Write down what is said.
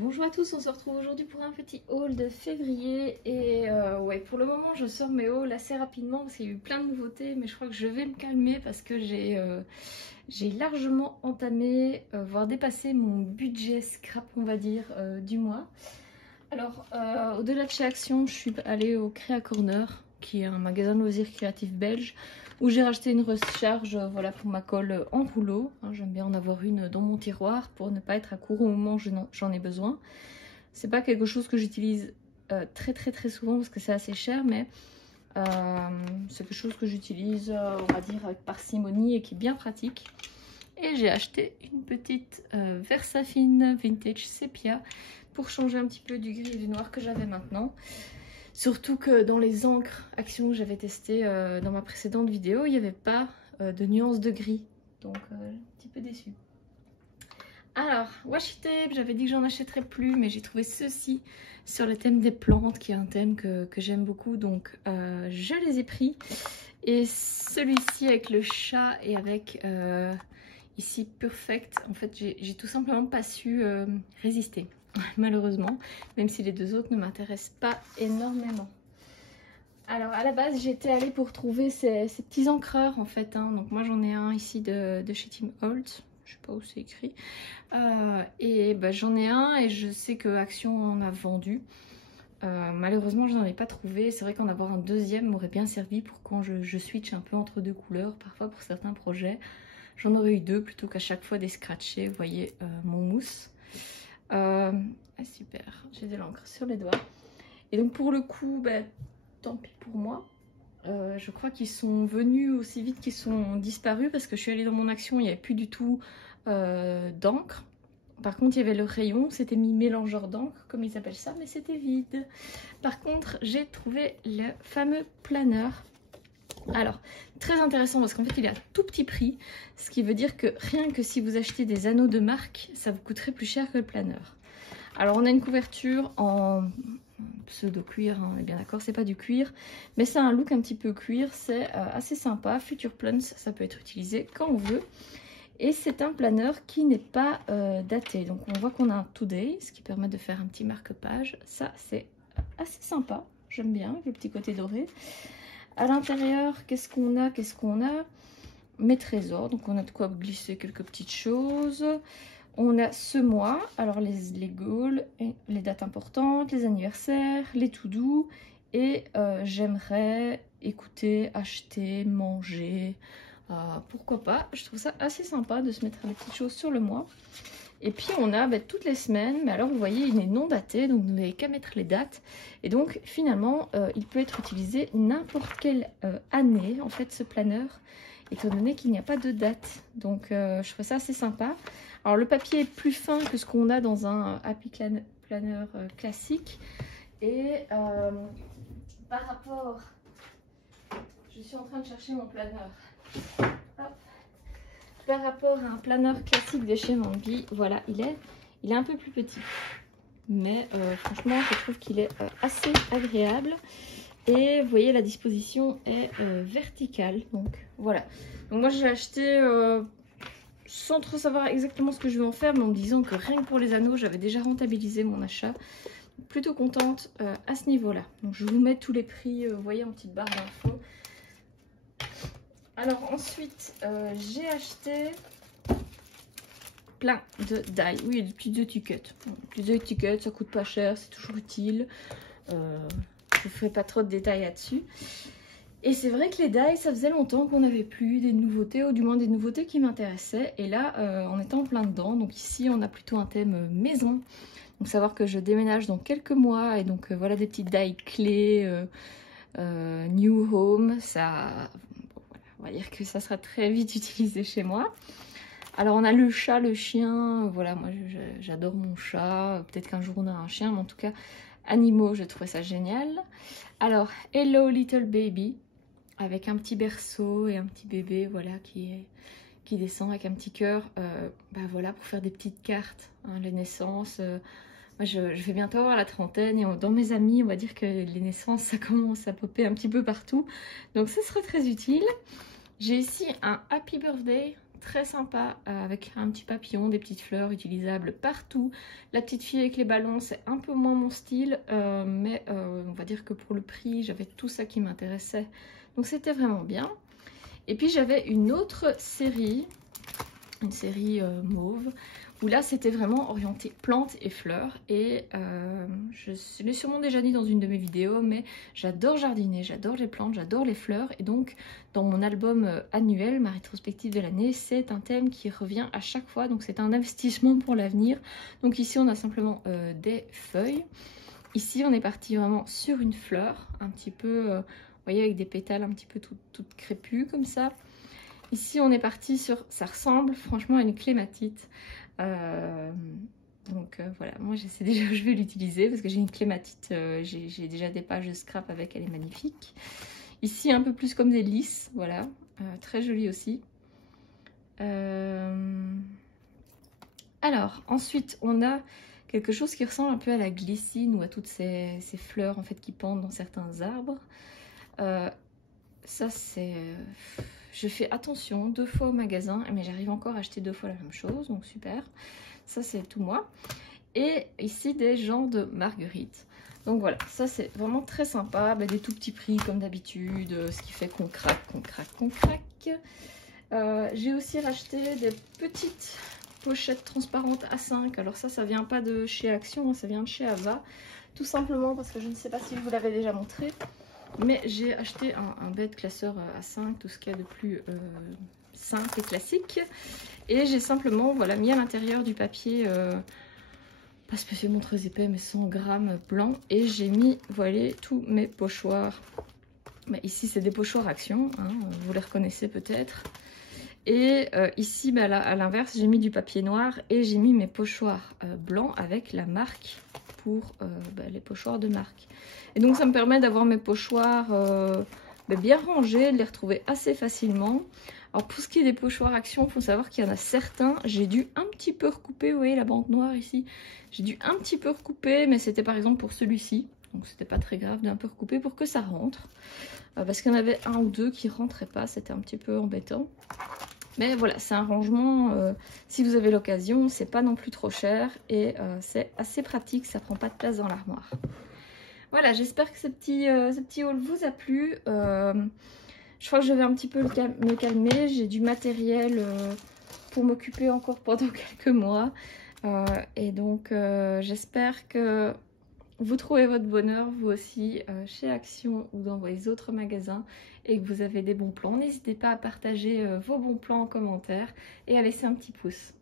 Bonjour à tous, on se retrouve aujourd'hui pour un petit haul de février et ouais, pour le moment je sors mes hauls assez rapidement parce qu'il y a eu plein de nouveautés, mais je crois que je vais me calmer parce que j'ai largement entamé, voire dépassé mon budget scrap on va dire du mois. Alors au-delà de chez Action, je suis allée au Créa Corner qui est un magasin de loisirs créatifs belge où j'ai racheté une recharge voilà, pour ma colle en rouleau. J'aime bien en avoir une dans mon tiroir pour ne pas être à court au moment où j'en ai besoin. C'est pas quelque chose que j'utilise très souvent parce que c'est assez cher, mais c'est quelque chose que j'utilise on va dire avec parcimonie et qui est bien pratique. Et j'ai acheté une petite Versafine Vintage Sepia pour changer un petit peu du gris et du noir que j'avais maintenant. Surtout que dans les encres Action que j'avais testées dans ma précédente vidéo, il n'y avait pas de nuance de gris. Donc un petit peu déçue. Alors, washi tape, j'avais dit que j'en achèterais plus, mais j'ai trouvé ceci sur le thème des plantes, qui est un thème que j'aime beaucoup. Donc je les ai pris. Et celui-ci avec le chat et avec ici Perfect, en fait j'ai tout simplement pas su résister. Malheureusement, même si les deux autres ne m'intéressent pas énormément. Alors à la base j'étais allée pour trouver ces petits encreurs en fait, donc moi j'en ai un ici de chez Tim Holtz, je sais pas où c'est écrit, et bah, j'en ai un et je sais que Action en a vendu. Malheureusement je n'en ai pas trouvé, c'est vrai qu'en avoir un deuxième m'aurait bien servi pour quand je switch un peu entre deux couleurs, parfois pour certains projets. J'en aurais eu deux plutôt qu'à chaque fois des scratchés, vous voyez mon mousse. Super, j'ai de l'encre sur les doigts. Et donc pour le coup, bah, tant pis pour moi. Je crois qu'ils sont venus aussi vite qu'ils sont disparus parce que je suis allée dans mon Action, il n'y avait plus du tout d'encre. Par contre, il y avait le rayon, c'était mis mélangeur d'encre, comme ils appellent ça, mais c'était vide. Par contre, j'ai trouvé le fameux planeur. Alors, très intéressant parce qu'en fait il est à tout petit prix, ce qui veut dire que rien que si vous achetez des anneaux de marque, ça vous coûterait plus cher que le planeur. Alors on a une couverture en pseudo cuir, on est bien d'accord, c'est pas du cuir, mais c'est un look un petit peu cuir, c'est assez sympa. Future Plans, ça peut être utilisé quand on veut. Et c'est un planeur qui n'est pas daté, donc on voit qu'on a un Today, ce qui permet de faire un petit marque-page. Ça c'est assez sympa, j'aime bien, avec le petit côté doré. À l'intérieur, qu'est-ce qu'on a? Mes trésors, donc on a de quoi glisser quelques petites choses. On a ce mois, alors les goals, les dates importantes, les anniversaires, les tout doux. Et j'aimerais écouter, acheter, manger. Pourquoi pas? Je trouve ça assez sympa de se mettre des petites choses sur le mois. Et puis on a toutes les semaines, mais alors vous voyez il est non daté, donc vous n'avez qu'à mettre les dates. Et donc finalement il peut être utilisé n'importe quelle année en fait ce planeur, étant donné qu'il n'y a pas de date. Donc je trouve ça assez sympa. Alors le papier est plus fin que ce qu'on a dans un Happy Planner classique. Et par rapport, je suis en train de chercher mon planeur. Hop. Par rapport à un planeur classique de chez Manby, voilà, il est un peu plus petit. Mais franchement, je trouve qu'il est assez agréable. Et vous voyez, la disposition est verticale. Donc voilà. Donc moi, j'ai acheté sans trop savoir exactement ce que je vais en faire, mais en me disant que rien que pour les anneaux, j'avais déjà rentabilisé mon achat. Plutôt contente à ce niveau-là. Donc je vous mets tous les prix, vous voyez, en petite barre d'infos. Alors ensuite, j'ai acheté plein de die. Oui, des petites étiquettes. Des étiquettes, ça coûte pas cher, c'est toujours utile. Je ne ferai pas trop de détails là-dessus. Et c'est vrai que les die, ça faisait longtemps qu'on n'avait plus des nouveautés, ou du moins des nouveautés qui m'intéressaient. Et là, on est en plein dedans. Donc ici, on a plutôt un thème maison. Donc savoir que je déménage dans quelques mois. Et donc voilà des petites die clés, new home, ça... On va dire que ça sera très vite utilisé chez moi. Alors on a le chat, le chien, voilà, moi j'adore mon chat. Peut-être qu'un jour on aura un chien, mais en tout cas, animaux, je trouvais ça génial. Alors, Hello Little Baby, avec un petit berceau et un petit bébé, voilà, qui descend avec un petit cœur. Bah voilà, pour faire des petites cartes, les naissances. Moi, je vais bientôt avoir la trentaine et dans mes amis, on va dire que les naissances, ça commence à popper un petit peu partout. Donc, ce sera très utile. J'ai ici un Happy Birthday très sympa avec un petit papillon, des petites fleurs utilisables partout. La petite fille avec les ballons, c'est un peu moins mon style, mais on va dire que pour le prix, j'avais tout ça qui m'intéressait. Donc c'était vraiment bien. Et puis j'avais une autre série, une série mauve, où là c'était vraiment orienté plantes et fleurs. Et je l'ai sûrement déjà dit dans une de mes vidéos, mais j'adore jardiner, j'adore les plantes, j'adore les fleurs. Et donc dans mon album annuel, ma rétrospective de l'année, c'est un thème qui revient à chaque fois. Donc c'est un investissement pour l'avenir. Donc ici on a simplement des feuilles. Ici on est parti vraiment sur une fleur, un petit peu, vous voyez, avec des pétales un petit peu toutes crépues comme ça. Ici on est parti sur, ça ressemble franchement à une clématite. Voilà, moi je sais déjà où je vais l'utiliser parce que j'ai une clématite, j'ai déjà des pages de scrap avec, elle est magnifique. Ici un peu plus comme des lys, voilà, très joli aussi. Alors ensuite on a quelque chose qui ressemble un peu à la glycine ou à toutes ces fleurs en fait qui pendent dans certains arbres. Ça c'est... Je fais attention 2 fois au magasin, mais j'arrive encore à acheter 2 fois la même chose, donc super. Ça c'est tout moi. Et ici des gens de marguerite. Donc voilà, ça c'est vraiment très sympa, des tout petits prix comme d'habitude, ce qui fait qu'on craque, qu'on craque, qu'on craque. J'ai aussi racheté des petites pochettes transparentes A5. Alors ça vient pas de chez Action, ça vient de chez Ava. Tout simplement parce que je ne sais pas si je vous l'avais déjà montré. Mais j'ai acheté un bête classeur A5, tout ce qu'il y a de plus simple et classique. Et j'ai simplement voilà, mis à l'intérieur du papier, pas spécialement très épais, mais 100 grammes blanc. Et j'ai mis, voilà, tous mes pochoirs. Mais ici, c'est des pochoirs Action, hein, vous les reconnaissez peut-être. Et ici, là, à l'inverse, j'ai mis du papier noir et j'ai mis mes pochoirs blancs avec la marque pour les pochoirs de marque. Et donc ça me permet d'avoir mes pochoirs bien rangés, de les retrouver assez facilement. Alors pour ce qui est des pochoirs Action, il faut savoir qu'il y en a certains, j'ai dû un petit peu recouper, vous voyez la bande noire ici, j'ai dû un petit peu recouper, mais c'était par exemple pour celui-ci, donc c'était pas très grave d'un peu recouper pour que ça rentre. Parce qu'il y en avait un ou deux qui rentraient pas, c'était un petit peu embêtant. Mais voilà, c'est un rangement, si vous avez l'occasion, c'est pas non plus trop cher et c'est assez pratique, ça prend pas de place dans l'armoire. Voilà, j'espère que ce petit haul vous a plu. Je crois que je vais un petit peu me calmer, j'ai du matériel pour m'occuper encore pendant quelques mois. Et donc j'espère que vous trouvez votre bonheur vous aussi chez Action ou dans les autres magasins et que vous avez des bons plans. N'hésitez pas à partager vos bons plans en commentaire et à laisser un petit pouce.